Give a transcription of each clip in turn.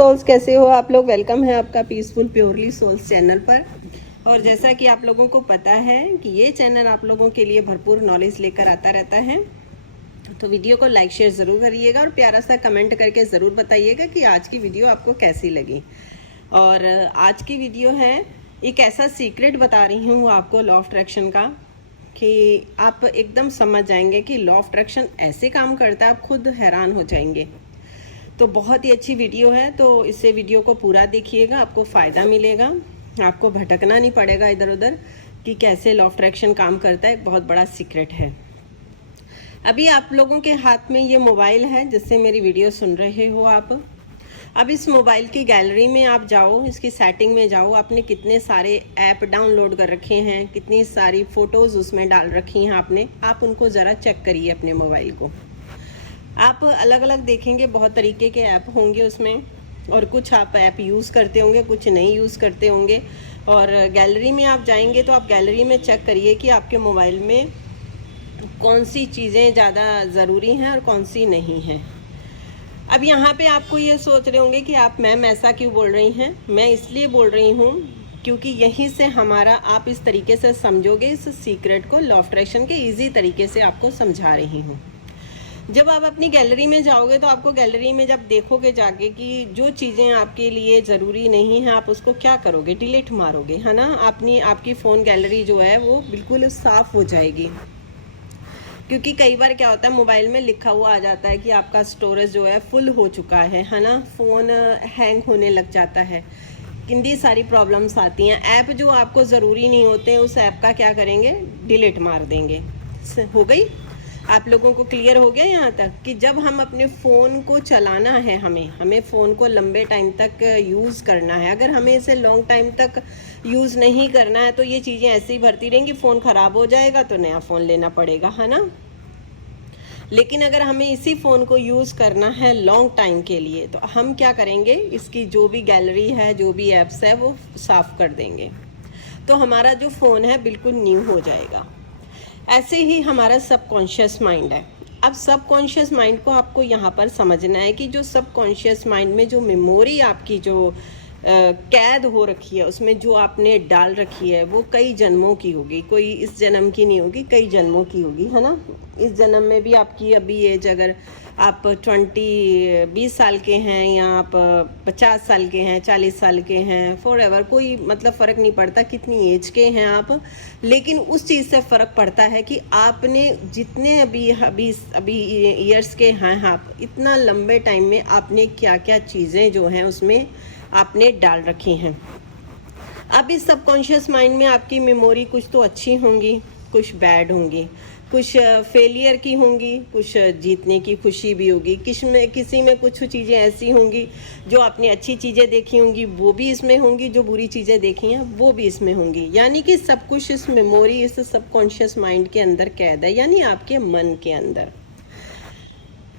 Souls, कैसे हो आप लोग। वेलकम है आपका पीसफुल प्योरली सोल्स चैनल पर। और जैसा कि आप लोगों को पता है कि ये चैनल आप लोगों के लिए भरपूर नॉलेज लेकर आता रहता है, तो वीडियो को लाइक शेयर ज़रूर करिएगा और प्यारा सा कमेंट करके ज़रूर बताइएगा कि आज की वीडियो आपको कैसी लगी। और आज की वीडियो है एक ऐसा सीक्रेट बता रही हूँ आपको लॉ ऑफ अट्रैक्शन का, कि आप एकदम समझ जाएंगे कि लॉ ऑफ अट्रैक्शन ऐसे काम करता है, आप खुद हैरान हो जाएंगे। तो बहुत ही अच्छी वीडियो है, तो इससे वीडियो को पूरा देखिएगा, आपको फ़ायदा मिलेगा, आपको भटकना नहीं पड़ेगा इधर उधर कि कैसे लॉ ऑफ अट्रैक्शन काम करता है। एक बहुत बड़ा सीक्रेट है। अभी आप लोगों के हाथ में ये मोबाइल है जिससे मेरी वीडियो सुन रहे हो आप। अब इस मोबाइल की गैलरी में आप जाओ, इसकी सेटिंग में जाओ, आपने कितने सारे ऐप डाउनलोड कर रखे हैं, कितनी सारी फ़ोटोज़ उसमें डाल रखी हैं आपने, आप उनको ज़रा चेक करिए अपने मोबाइल को। आप अलग अलग देखेंगे, बहुत तरीके के ऐप होंगे उसमें, और कुछ आप ऐप यूज़ करते होंगे, कुछ नहीं यूज़ करते होंगे। और गैलरी में आप जाएंगे तो आप गैलरी में चेक करिए कि आपके मोबाइल में कौन सी चीज़ें ज़्यादा ज़रूरी हैं और कौन सी नहीं हैं। अब यहाँ पे आपको ये सोच रहे होंगे कि आप मैम ऐसा क्यों बोल रही हैं। मैं इसलिए बोल रही हूँ क्योंकि यहीं से हमारा आप इस तरीके से समझोगे इस सीक्रेट को, लॉ ऑफ अट्रैक्शन के ईजी तरीके से आपको समझा रही हूँ। जब आप अपनी गैलरी में जाओगे तो आपको गैलरी में जब देखोगे जाके कि जो चीज़ें आपके लिए ज़रूरी नहीं हैं, आप उसको क्या करोगे, डिलीट मारोगे, है ना। आपकी फ़ोन गैलरी जो है वो बिल्कुल साफ़ हो जाएगी। क्योंकि कई बार क्या होता है, मोबाइल में लिखा हुआ आ जाता है कि आपका स्टोरेज जो है फुल हो चुका है ना। फ़ोन हैंग होने लग जाता है, कितनी सारी प्रॉब्लम्स आती हैं। ऐप जो आपको ज़रूरी नहीं होते उस ऐप का क्या करेंगे, डिलीट मार देंगे। हो गई आप लोगों को क्लियर हो गया यहाँ तक कि जब हम अपने फ़ोन को चलाना है, हमें फ़ोन को लंबे टाइम तक यूज़ करना है। अगर हमें इसे लॉन्ग टाइम तक यूज़ नहीं करना है तो ये चीज़ें ऐसे ही भरती रहेंगी, फ़ोन ख़राब हो जाएगा तो नया फ़ोन लेना पड़ेगा, है ना। लेकिन अगर हमें इसी फ़ोन को यूज़ करना है लॉन्ग टाइम के लिए तो हम क्या करेंगे, इसकी जो भी गैलरी है, जो भी ऐप्स है वो साफ़ कर देंगे, तो हमारा जो फ़ोन है बिल्कुल न्यू हो जाएगा। ऐसे ही हमारा सबकॉन्शियस माइंड है। अब सबकॉन्शियस माइंड को आपको यहाँ पर समझना है कि जो सबकॉन्शियस माइंड में जो मेमोरी आपकी जो कैद हो रखी है, उसमें जो आपने डाल रखी है वो कई जन्मों की होगी, कोई इस जन्म की नहीं होगी, कई जन्मों की होगी, है ना। इस जन्म में भी आपकी अभी एज अगर आप 20 साल के हैं या आप 50 साल के हैं, 40 साल के हैं, फॉर एवर कोई मतलब फ़र्क नहीं पड़ता कितनी एज के हैं आप। लेकिन उस चीज़ से फ़र्क पड़ता है कि आपने जितने अभी ईयर्स के हैं आप, इतना लंबे टाइम में आपने क्या क्या चीज़ें जो हैं उसमें आपने डाल रखी हैं। अब इस सबकॉन्शियस माइंड में आपकी मेमोरी कुछ तो अच्छी होंगी, कुछ बैड होंगी, कुछ फेलियर की होंगी, कुछ जीतने की खुशी भी होगी, किसी में कुछ चीज़ें ऐसी होंगी जो आपने अच्छी चीज़ें देखी होंगी वो भी इसमें होंगी, जो बुरी चीज़ें देखी हैं वो भी इसमें होंगी। यानी कि सब कुछ इस मेमोरी, इस सबकॉन्शियस माइंड के अंदर कैद है, यानी आपके मन के अंदर।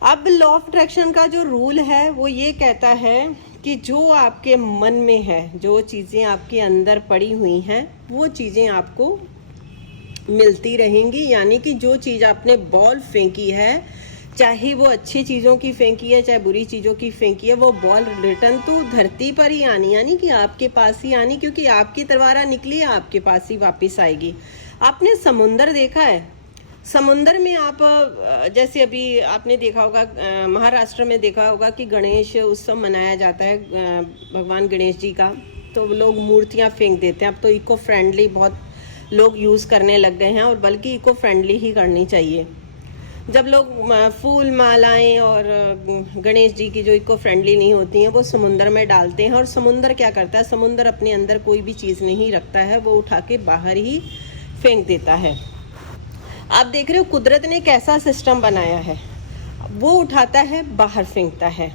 अब लॉ ऑफ अट्रैक्शन का जो रूल है वो ये कहता है कि जो आपके मन में है, जो चीज़ें आपके अंदर पड़ी हुई हैं वो चीज़ें आपको मिलती रहेंगी। यानी कि जो चीज़ आपने बॉल फेंकी है, चाहे वो अच्छी चीज़ों की फेंकी है चाहे बुरी चीज़ों की फेंकी है, वो बॉल रिटर्न तो धरती पर ही आनी, यानी कि आपके पास ही आनी, क्योंकि आपकी तलवार निकली है आपके पास ही वापस आएगी। आपने समुंदर देखा है, समुंदर में आप जैसे अभी आपने देखा होगा, महाराष्ट्र में देखा होगा कि गणेश उत्सव मनाया जाता है, भगवान गणेश जी का, तो लोग मूर्तियाँ फेंक देते हैं। अब तो इको फ्रेंडली बहुत लोग यूज़ करने लग गए हैं, और बल्कि इको फ्रेंडली ही करनी चाहिए। जब लोग फूल मालाएं और गणेश जी की जो इको फ्रेंडली नहीं होती हैं वो समुंदर में डालते हैं, और समुंदर क्या करता है, समुंदर अपने अंदर कोई भी चीज़ नहीं रखता है, वो उठा के बाहर ही फेंक देता है। आप देख रहे हो कुदरत ने कैसा सिस्टम बनाया है, वो उठाता है बाहर फेंकता है।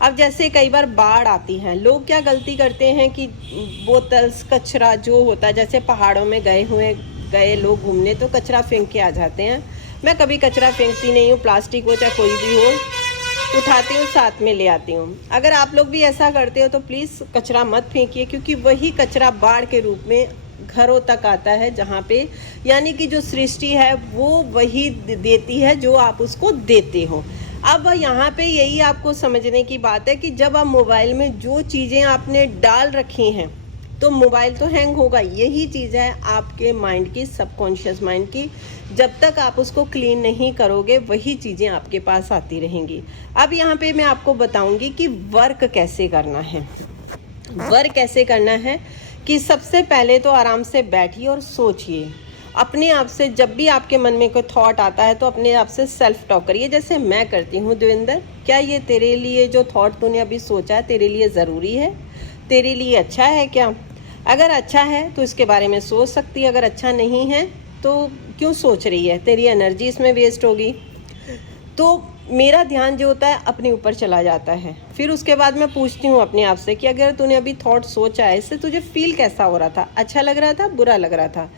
अब जैसे कई बार बाढ़ आती है, लोग क्या गलती करते हैं कि बोतल्स, कचरा जो होता है, जैसे पहाड़ों में गए लोग घूमने तो कचरा फेंक के आ जाते हैं। मैं कभी कचरा फेंकती नहीं हूँ, प्लास्टिक हो चाहे कोई भी हो, उठाती हूँ साथ में ले आती हूँ। अगर आप लोग भी ऐसा करते हो तो प्लीज़ कचरा मत फेंकिए, क्योंकि वही कचरा बाढ़ के रूप में घरों तक आता है, जहाँ पे यानी कि जो सृष्टि है वो वही देती है जो आप उसको देते हो। अब यहाँ पे यही आपको समझने की बात है कि जब आप मोबाइल में जो चीज़ें आपने डाल रखी हैं तो मोबाइल तो हैंग होगा। यही चीज़ है आपके माइंड की, सबकॉन्शियस माइंड की। जब तक आप उसको क्लीन नहीं करोगे वही चीज़ें आपके पास आती रहेंगी। अब यहाँ पे मैं आपको बताऊंगी कि वर्क कैसे करना है। वर्क कैसे करना है कि सबसे पहले तो आराम से बैठिए और सोचिए अपने आप से। जब भी आपके मन में कोई थॉट आता है तो अपने आप से सेल्फ टॉक करिए, जैसे मैं करती हूँ। देवेंद्र, क्या ये तेरे लिए जो थॉट तूने अभी सोचा है तेरे लिए ज़रूरी है, तेरे लिए अच्छा है क्या? अगर अच्छा है तो इसके बारे में सोच सकती है, अगर अच्छा नहीं है तो क्यों सोच रही है, तेरी एनर्जी इसमें वेस्ट होगी। तो मेरा ध्यान जो होता है अपने ऊपर चला जाता है। फिर उसके बाद मैं पूछती हूँ अपने आप से कि अगर तूने अभी थॉट सोचा है, इससे तुझे फील कैसा हो रहा था, अच्छा लग रहा था, बुरा लग रहा था?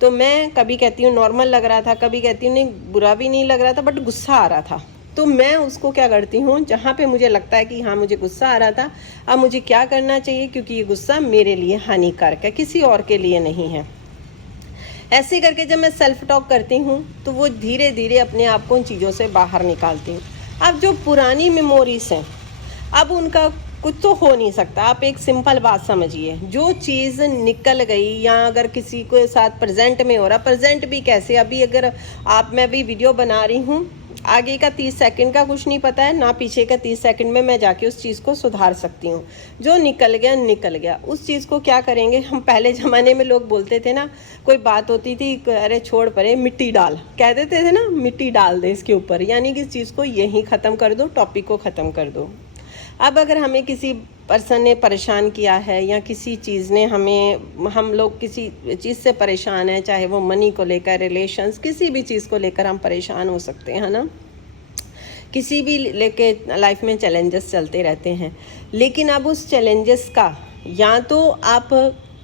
तो मैं कभी कहती हूँ नॉर्मल लग रहा था, कभी कहती हूँ नहीं बुरा भी नहीं लग रहा था बट गुस्सा आ रहा था। तो मैं उसको क्या करती हूँ, जहाँ पे मुझे लगता है कि हाँ मुझे गुस्सा आ रहा था, अब मुझे क्या करना चाहिए, क्योंकि ये गुस्सा मेरे लिए हानिकारक है, किसी और के लिए नहीं है। ऐसे करके जब मैं सेल्फ टॉक करती हूँ तो वो धीरे धीरे अपने आप को उन चीज़ों से बाहर निकालती हूँ। अब जो पुरानी मेमोरीज हैं अब उनका कुछ तो हो नहीं सकता। आप एक सिंपल बात समझिए, जो चीज़ निकल गई या अगर किसी के साथ प्रेजेंट में हो रहा, प्रेजेंट भी कैसे, अभी अगर मैं भी वीडियो बना रही हूँ, आगे का 30 सेकंड का कुछ नहीं पता है ना, पीछे का 30 सेकंड में मैं जाके उस चीज़ को सुधार सकती हूँ। जो निकल गया निकल गया, उस चीज़ को क्या करेंगे हम। पहले ज़माने में लोग बोलते थे ना, कोई बात होती थी, अरे छोड़ परे मिट्टी डाल, कह देते थे ना, मिट्टी डाल दे इसके ऊपर, यानी कि इस चीज़ को यहीं ख़त्म कर दो, टॉपिक को ख़त्म कर दो। अब अगर हमें किसी पर्सन ने परेशान किया है या किसी चीज़ ने हम लोग किसी चीज़ से परेशान हैं, चाहे वो मनी को लेकर, रिलेशंस, किसी भी चीज़ को लेकर हम परेशान हो सकते हैं ना, किसी भी लेके लाइफ में चैलेंजेस चलते रहते हैं। लेकिन अब उस चैलेंजेस का या तो आप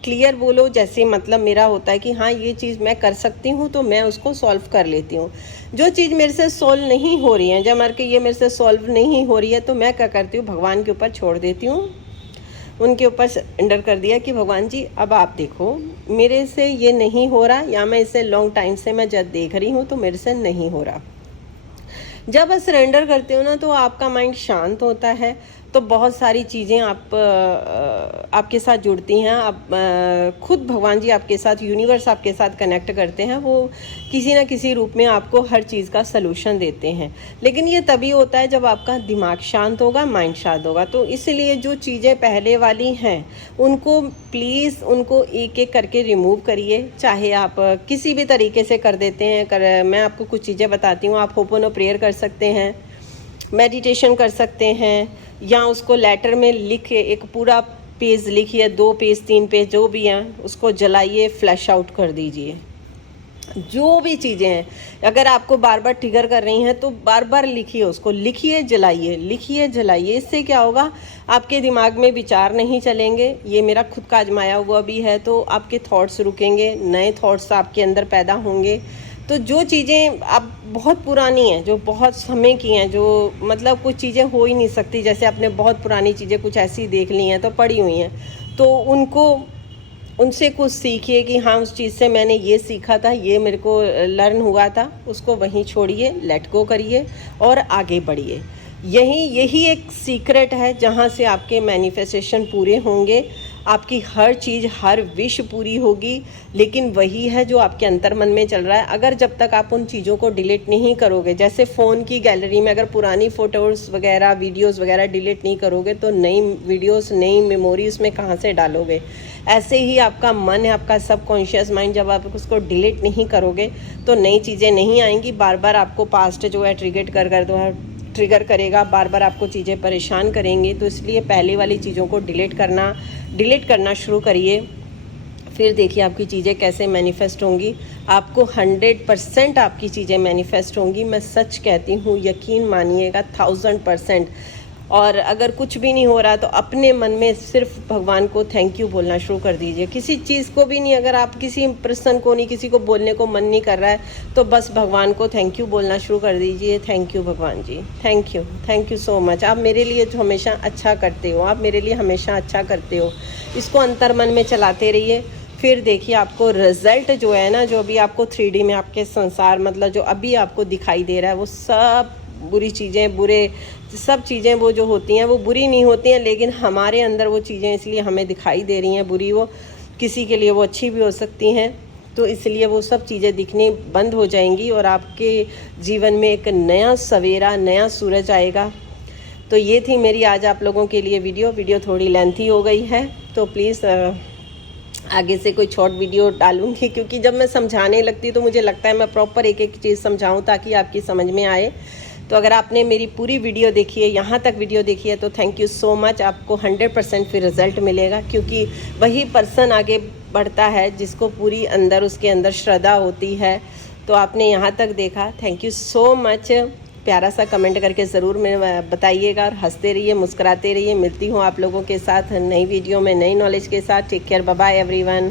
क्लियर बोलो, जैसे मतलब मेरा होता है कि हाँ ये चीज़ मैं कर सकती हूँ तो मैं उसको सॉल्व कर लेती हूँ। जो चीज़ मेरे से सॉल्व नहीं हो रही है, जब मर के ये मेरे से सॉल्व नहीं हो रही है तो मैं क्या करती हूँ, भगवान के ऊपर छोड़ देती हूँ, उनके ऊपर सरेंडर कर दिया कि भगवान जी अब आप देखो मेरे से ये नहीं हो रहा, या मैं इसे लॉन्ग टाइम से मैं जब देख रही हूँ तो मेरे से नहीं हो रहा। जब आप सरेंडर करते हो ना तो आपका माइंड शांत होता है, तो बहुत सारी चीज़ें आपके साथ जुड़ती हैं। आप खुद भगवान जी आपके साथ, यूनिवर्स आपके साथ कनेक्ट करते हैं, वो किसी ना किसी रूप में आपको हर चीज़ का सलूशन देते हैं। लेकिन ये तभी होता है जब आपका दिमाग शांत होगा, माइंड शांत होगा। तो इसलिए जो चीज़ें पहले वाली हैं उनको प्लीज़ उनको एक एक करके रिमूव करिए। चाहे आप किसी भी तरीके से कर देते हैं, मैं आपको कुछ चीज़ें बताती हूँ। आप होपोनो प्रेयर कर सकते हैं, मेडिटेशन कर सकते हैं, या उसको लेटर में लिख एक पूरा पेज लिखिए, 2 पेज 3 पेज जो भी हैं उसको जलाइए, फ्लैश आउट कर दीजिए। जो भी चीज़ें हैं अगर आपको बार बार ट्रिगर कर रही हैं तो बार बार लिखिए, उसको लिखिए जलाइए, लिखिए जलाइए। इससे क्या होगा, आपके दिमाग में विचार नहीं चलेंगे। ये मेरा खुद का आजमाया हुआ भी है। तो आपके थॉट्स रुकेंगे, नए थॉट्स आपके अंदर पैदा होंगे। तो जो चीज़ें अब बहुत पुरानी हैं, जो बहुत समय की हैं, जो मतलब कुछ चीज़ें हो ही नहीं सकती, जैसे आपने बहुत पुरानी चीज़ें कुछ ऐसी देख ली हैं तो पड़ी हुई हैं, तो उनसे कुछ सीखिए कि हाँ उस चीज़ से मैंने ये सीखा था, ये मेरे को लर्न हुआ था, उसको वहीं छोड़िए, लेट गो करिए और आगे बढ़िए। यही एक सीक्रेट है जहाँ से आपके मैनिफेस्टेशन पूरे होंगे, आपकी हर चीज़, हर विश पूरी होगी। लेकिन वही है जो आपके अंतर मन में चल रहा है। अगर जब तक आप उन चीज़ों को डिलीट नहीं करोगे, जैसे फ़ोन की गैलरी में अगर पुरानी फ़ोटोज़ वगैरह, वीडियोज़ वगैरह डिलीट नहीं करोगे तो नई वीडियोज़, नई मेमोरीज़ में कहाँ से डालोगे। ऐसे ही आपका मन है, आपका सबकॉन्शियस माइंड, जब आप उसको डिलीट नहीं करोगे तो नई चीज़ें नहीं आएंगी। बार बार आपको पास्ट जो है ट्रिगर करेगा, बार बार आपको चीज़ें परेशान करेंगी। तो इसलिए पहले वाली चीज़ों को डिलीट करना शुरू करिए। फिर देखिए आपकी चीज़ें कैसे मैनिफेस्ट होंगी। आपको 100% आपकी चीज़ें मैनिफेस्ट होंगी। मैं सच कहती हूँ, यकीन मानिएगा 1000%। और अगर कुछ भी नहीं हो रहा तो अपने मन में सिर्फ भगवान को थैंक यू बोलना शुरू कर दीजिए। किसी चीज़ को भी नहीं, अगर आप किसी पर्सन को नहीं, किसी को बोलने को मन नहीं कर रहा है तो बस भगवान को थैंक यू बोलना शुरू कर दीजिए। थैंक यू भगवान जी, थैंक यू सो मच। आप मेरे लिए जो हमेशा अच्छा करते हो, आप मेरे लिए हमेशा अच्छा करते हो। इसको अंतर मन में चलाते रहिए। फिर देखिए आपको रिज़ल्ट जो है ना, जो अभी आपको 3D में आपके संसार, मतलब जो अभी आपको दिखाई दे रहा है, वो सब बुरी चीज़ें, बुरे सब चीज़ें वो जो होती हैं वो बुरी नहीं होती हैं, लेकिन हमारे अंदर वो चीज़ें इसलिए हमें दिखाई दे रही हैं बुरी, वो किसी के लिए वो अच्छी भी हो सकती हैं। तो इसलिए वो सब चीज़ें दिखनी बंद हो जाएंगी और आपके जीवन में एक नया सवेरा, नया सूरज आएगा। तो ये थी मेरी आज आप लोगों के लिए वीडियो थोड़ी लेंथी हो गई है, तो प्लीज़ आगे से कोई शॉर्ट वीडियो डालूंगी, क्योंकि जब मैं समझाने लगती तो मुझे लगता है मैं प्रॉपर एक एक चीज़ समझाऊं ताकि आपकी समझ में आए। तो अगर आपने मेरी पूरी वीडियो देखी है, यहाँ तक वीडियो देखी है, तो थैंक यू सो मच। आपको 100% फिर रिज़ल्ट मिलेगा, क्योंकि वही पर्सन आगे बढ़ता है जिसको पूरी अंदर उसके अंदर श्रद्धा होती है। तो आपने यहाँ तक देखा, थैंक यू सो मच। प्यारा सा कमेंट करके ज़रूर मैं बताइएगा और हंसते रहिए, मुस्कुराते रहिए। मिलती हूँ आप लोगों के साथ नई वीडियो में नई नॉलेज के साथ। Take care, bye bye everyone.